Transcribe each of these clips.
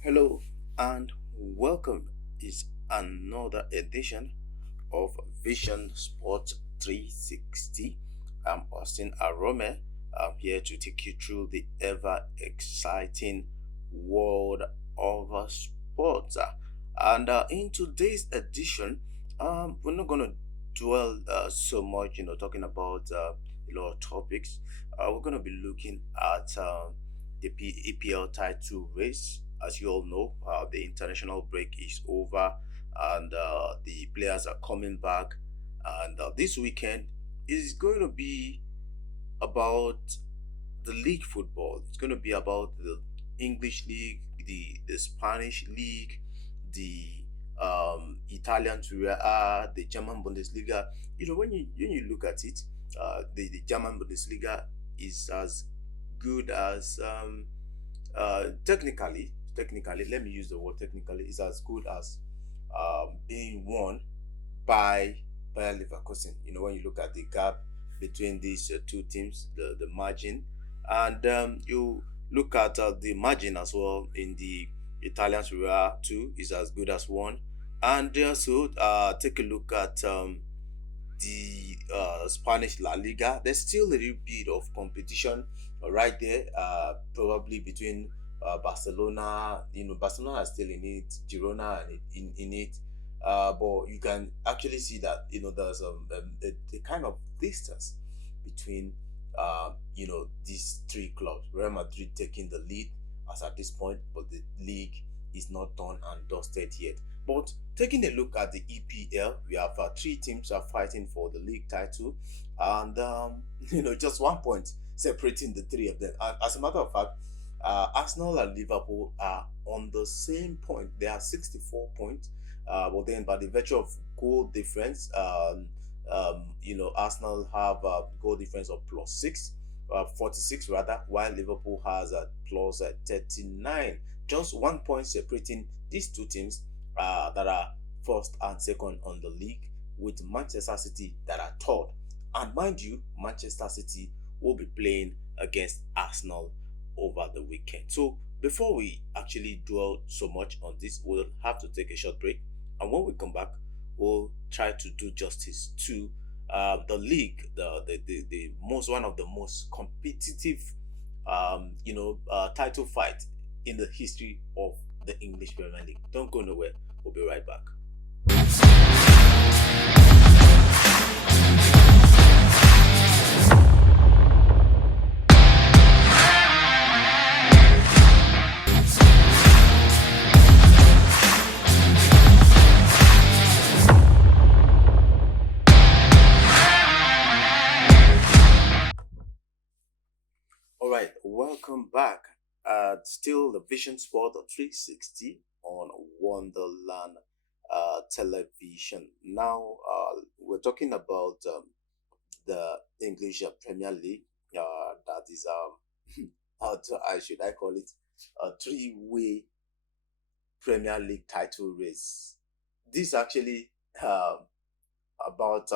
Hello and welcome is another edition of Vision Sports 360. I'm Austin Arome. I'm here to take you through the ever exciting world of sports. And in today's edition, we're not going to dwell so much, talking about a lot of topics. We're going to be looking at the EPL title race. As you all know, the international break is over and the players are coming back. And this weekend is going to be about the league football. It's going to be about the English league, the Spanish league, the Italian Serie A, the German Bundesliga. When you look at it, the German Bundesliga is as good as technically, let me use the word technically, is as good as being won by Bayer Leverkusen. When you look at the gap between these two teams, the margin, and you look at the margin as well in the Italian Serie A too is as good as one. And also take a look at the Spanish La Liga. There's still a little bit of competition right there, probably between Barcelona. Barcelona is still in it, Girona in it. But you can actually see that there's a kind of distance between these three clubs. Real Madrid taking the lead as at this point, but the league is not done and dusted yet. But taking a look at the EPL, we have three teams are fighting for the league title, and just 1 point separating the three of them. And as a matter of fact, Arsenal and Liverpool are on the same point. They are 64 points, but then by the virtue of goal difference, Arsenal have a goal difference of plus 46 rather, while Liverpool has a plus 39. Just 1 point separating these two teams that are first and second on the league, with Manchester City that are third. And mind you, Manchester City will be playing against Arsenal over the weekend. So before we actually dwell so much on this, we'll have to take a short break. And when we come back, we'll try to do justice to the league, the most one of the most competitive title fight in the history of the English Premier League. Don't go nowhere. We'll be right back. All right, welcome back. Still the Vision Sport 360 on Wonderland Television. Now, we're talking about the English Premier League. That is I should I call it a three-way Premier League title race. This actually about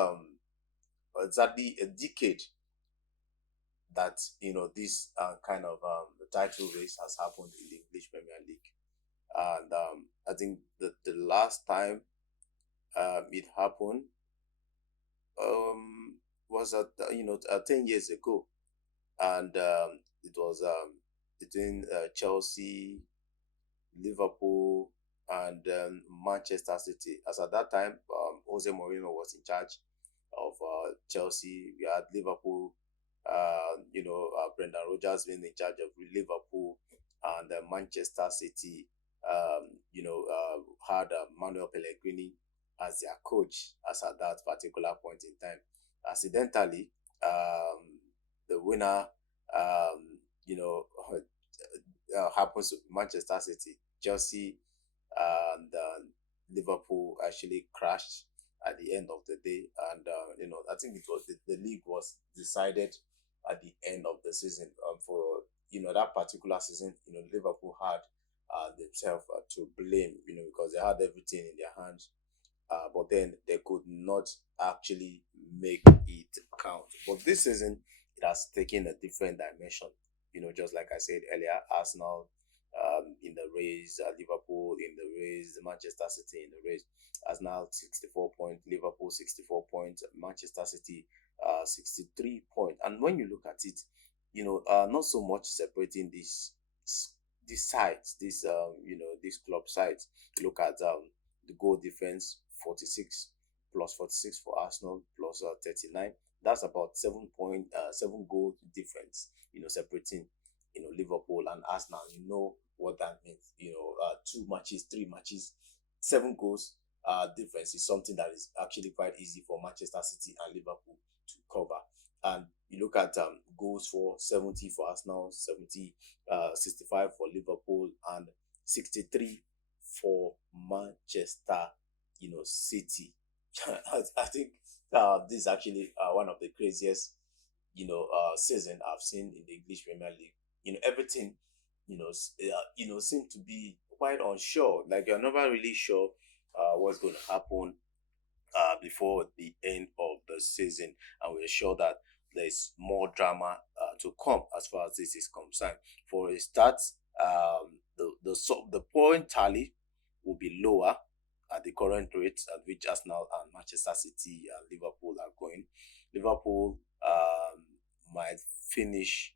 exactly a decade that this kind of title race has happened in the English Premier League, and I think the last time it happened was at 10 years ago, and it was between Chelsea, Liverpool, and Manchester City. As at that time, Jose Mourinho was in charge of Chelsea. We had Liverpool, Brendan Rodgers being in charge of Liverpool, and Manchester City, had Manuel Pellegrini as their coach as at that particular point in time. Accidentally, the winner, um, you know, happens to be Manchester City. Chelsea and Liverpool actually crashed at the end of the day, and I think it was the league was decided at the end of the season. For that particular season, Liverpool had themselves to blame, because they had everything in their hands, but then they could not actually make it count. But this season, it has taken a different dimension. Just like I said earlier, Arsenal in the race, Liverpool in the race, Manchester City in the race. Arsenal 64 points, Liverpool 64 points, Manchester City 63 points. And when you look at it, not so much separating these sides, these club sides. Look at the goal difference: 46 plus 46 for Arsenal plus 39. That's about 7 goal difference. Separating Liverpool and Arsenal. You know what that means. 2 matches, 3 matches, 7 goals difference is something that is actually quite easy for Manchester City and Liverpool to cover. And you look at goals for 70 for Arsenal, 65 for Liverpool, and 63 for Manchester, City. I think this is actually one of the craziest, season I've seen in the English Premier League. Everything, seem to be quite unsure. Like you're never really sure what's going to happen before the end of the season, and we're sure that there's more drama to come as far as this is concerned. For a start, the point tally will be lower at the current rate at which Arsenal and Manchester City and Liverpool are going. Liverpool might finish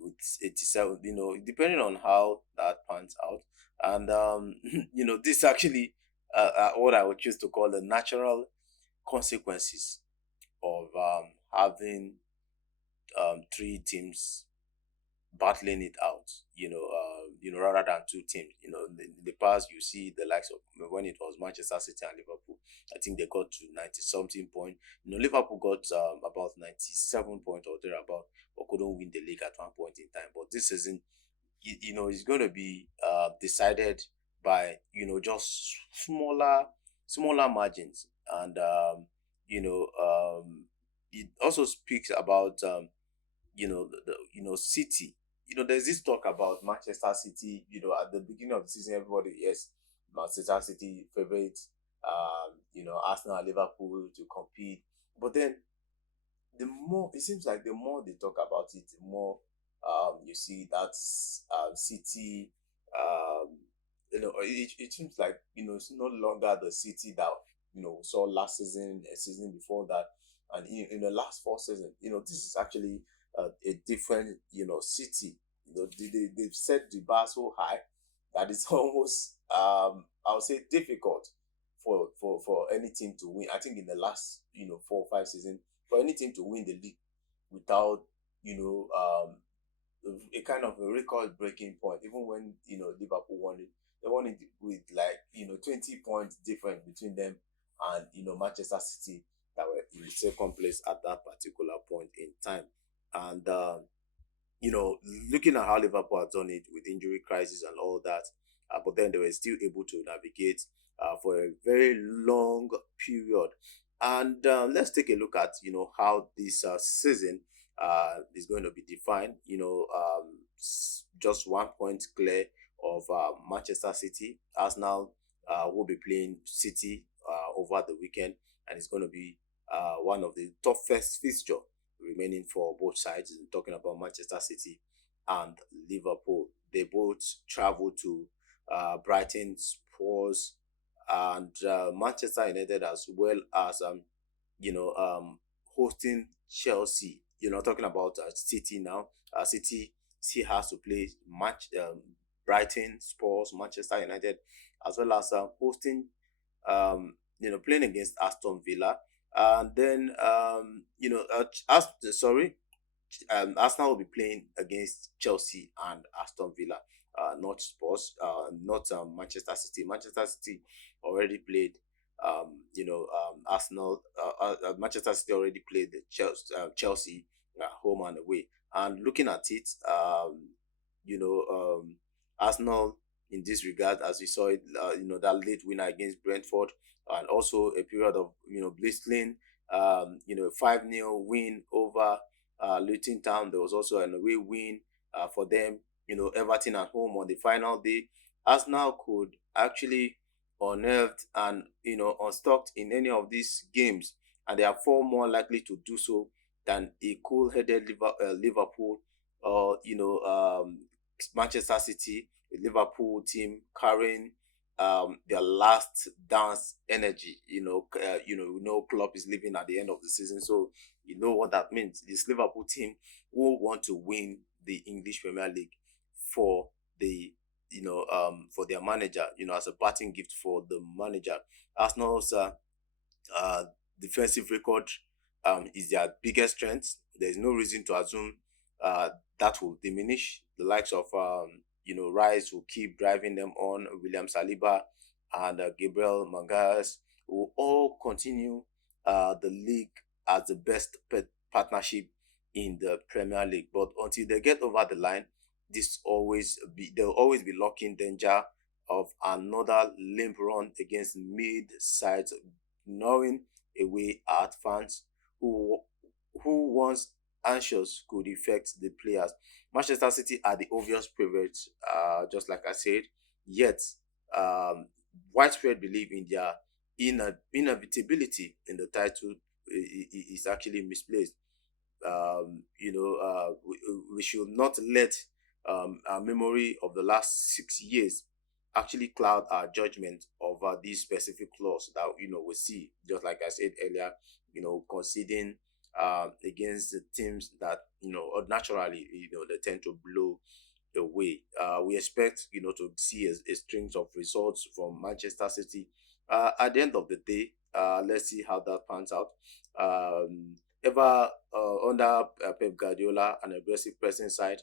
with 87, depending on how that pans out. And, this actually what I would choose to call the natural consequences of having 3 teams battling it out, rather than 2 teams. In the past, you see the likes of when it was Manchester City and Liverpool. I think they got to 90 something point. Liverpool got about 97 point or thereabout, but couldn't win the league at one point in time. But this season, it's going to be decided by just smaller margins, and it also speaks about City. There's this talk about Manchester City. At the beginning of the season, everybody, yes, Manchester City favorite, Arsenal, Liverpool to compete. But then, the more it seems like the more they talk about it, the more you see that City. It seems like it's no longer the City that saw last season, a season before that, and in the last 4 seasons. This is actually a different City. They've set the bar so high that it's almost I would say difficult for any team to win. I think in the last 4 or 5 seasons, for any team to win the league without a kind of a record breaking point. Even when Liverpool won it, they won it with 20 points difference between them and Manchester City, that were in second place at that particular point in time. And looking at how Liverpool has done it with injury crisis and all that, but then they were still able to navigate for a very long period. And let's take a look at how this season is going to be defined. Just 1 point clear of Manchester City. Arsenal will be playing City over the weekend, and it's going to be one of the toughest fixture remaining for both sides. I'm talking about Manchester City and Liverpool. They both travel to Brighton, Spurs, and Manchester United, as well as hosting Chelsea. Talking about City now. City has to play Brighton, Spurs, Manchester United, as well as hosting, playing against Aston Villa. And then, Arsenal will be playing against Chelsea and Aston Villa, not Spurs, not Manchester City. Manchester City already played, Arsenal. Manchester City already played the Chelsea home and away. And looking at it, Arsenal in this regard, as we saw it, that late winner against Brentford, and also a period of blistering, 5-0 win over Luton Town. There was also an away win for them. Everton at home on the final day. Arsenal could actually unearthed and unstuck in any of these games, and they are far more likely to do so than a cool-headed Liverpool or Manchester City a Liverpool team carrying their last dance energy. Klopp is leaving at the end of the season, so you know what that means. This Liverpool team will want to win the English Premier League for the for their manager, as a parting gift for the manager. Arsenal's uh, defensive record is their biggest strength. There is no reason to assume that will diminish. The likes of Rice will keep driving them on. William Saliba and Gabriel Magalhaes will all continue the league as the best partnership in the Premier League. But until they get over the line, they'll always be locking danger of another limp run against mid sides, gnawing away at fans who once anxious could affect the players. Manchester City are the obvious favorites, just like I said. Yet, um, widespread belief in their inevitability in the title is actually misplaced. We should not let our memory of the last 6 years actually cloud our judgment over these specific clause that we see. Just like I said earlier, conceding against the teams that naturally they tend to blow away. We expect to see a string of results from Manchester City. At the end of the day, let's see how that pans out. Ever under Pep Guardiola, an aggressive pressing side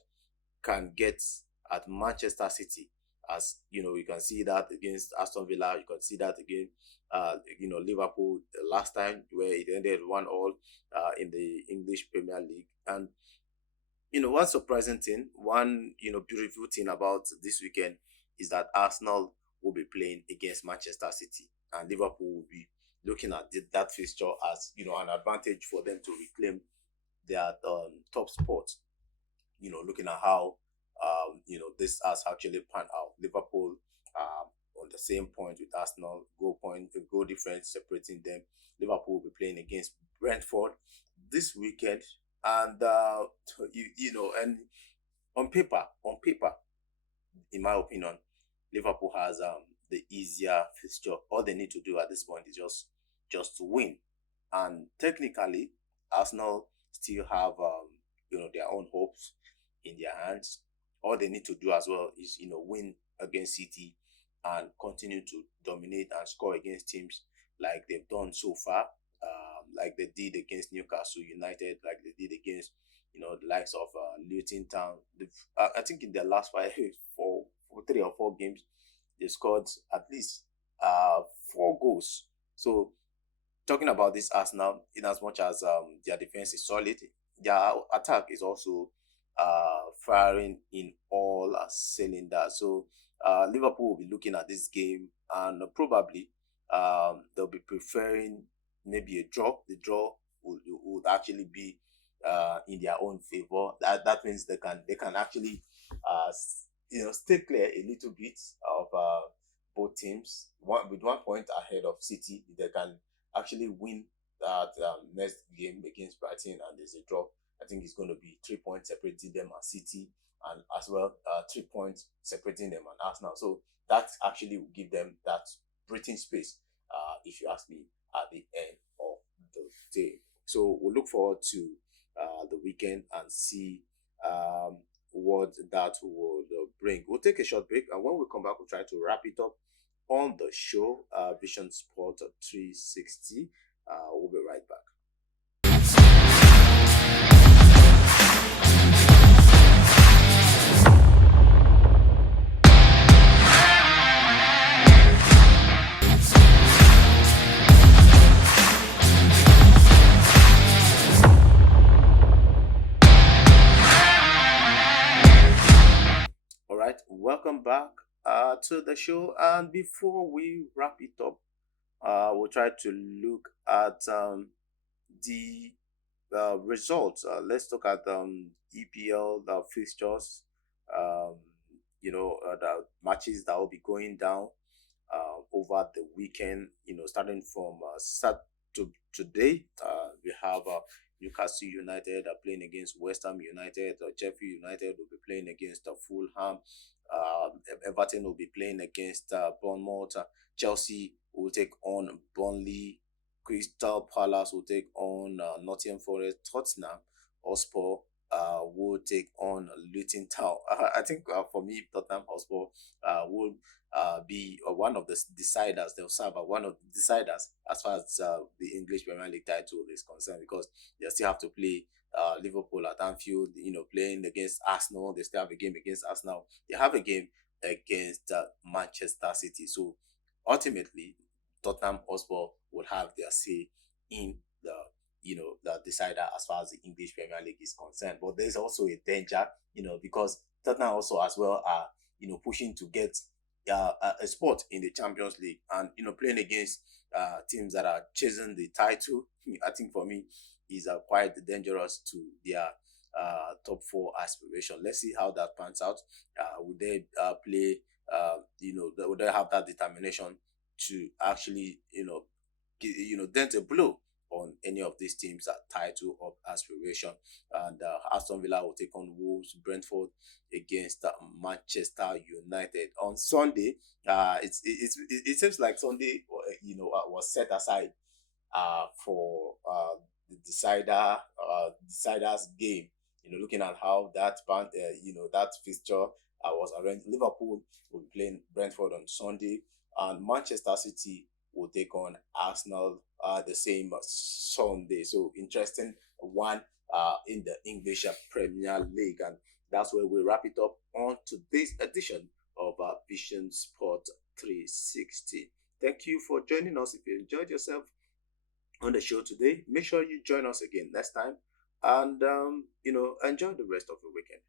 can get at Manchester City. As you can see that against Aston Villa, you can see that again, Liverpool last time where it ended 1-1 in the English Premier League. And one surprising thing, one beautiful thing about this weekend is that Arsenal will be playing against Manchester City, and Liverpool will be looking at that fixture as an advantage for them to reclaim their top spot. Looking at how this has actually panned out. Liverpool on the same point with Arsenal, goal difference separating them. Liverpool will be playing against Brentford this weekend, and and on paper, in my opinion, Liverpool has the easier fixture. All they need to do at this point is just to win, and technically, Arsenal still have their own hopes in their hands. All they need to do as well is win against City and continue to dominate and score against teams like they've done so far, like they did against Newcastle United, like they did against the likes of Luton Town. I think in their last five, for 3 or 4 games, they scored at least 4 goals. So talking about this Arsenal, in as much as their defense is solid, their attack is also firing in all cylinders. So Liverpool will be looking at this game, and probably they'll be preferring maybe a draw. The draw would actually be in their own favor. That means they can actually stay clear a little bit of both teams. With 1 point ahead of City, they can actually win that next game against Brighton, and there's a draw. I think it's going to be 3 points separating them and City, and as well 3 points separating them and Arsenal. So that actually will give them that breathing space, if you ask me, at the end of the day. So we'll look forward to the weekend and see what that will bring. We'll take a short break, and when we come back, we'll try to wrap it up on the show, Vision Sport 360. We'll be right back. All right, welcome back to the show. And before we wrap it up, we'll try to look at the results. Let's look at EPL fixtures. The matches that will be going down over the weekend. Starting from today, we have Newcastle United are playing against West Ham United. Sheffield United will be playing against Fulham. Everton will be playing against Bournemouth. Chelsea will take on Burnley. Crystal Palace will take on Nottingham Forest. Tottenham Hotspur will take on Luton Town. I think for me, Tottenham Hotspur will be one of the deciders. They'll serve as one of the deciders as far as the English Premier League title is concerned, because they still have to play Liverpool at Anfield, playing against Arsenal. They still have a game against Arsenal. They have a game against Manchester City. So ultimately, Tottenham Hotspur will have their say in the decider as far as the English Premier League is concerned. But there's also a danger, because Tottenham also as well are pushing to get a spot in the Champions League, and playing against teams that are chasing the title. I think for me is quite dangerous to their top four aspiration. Let's see how that pans out. Would they play? Would they have that determination to actually dent a blow on any of these teams at title of aspiration? And Aston Villa will take on Wolves. Brentford against Manchester United on Sunday. It seems like Sunday was set aside for the deciders game. Looking at how that band, that fixture was arranged. Liverpool will be playing Brentford on Sunday, and Manchester City will take on Arsenal the same Sunday. So interesting one in the English Premier League, and that's where we wrap it up on today's edition of Vision Sport 360. Thank you for joining us. If you enjoyed yourself on the show today, make sure you join us again next time, and enjoy the rest of the weekend.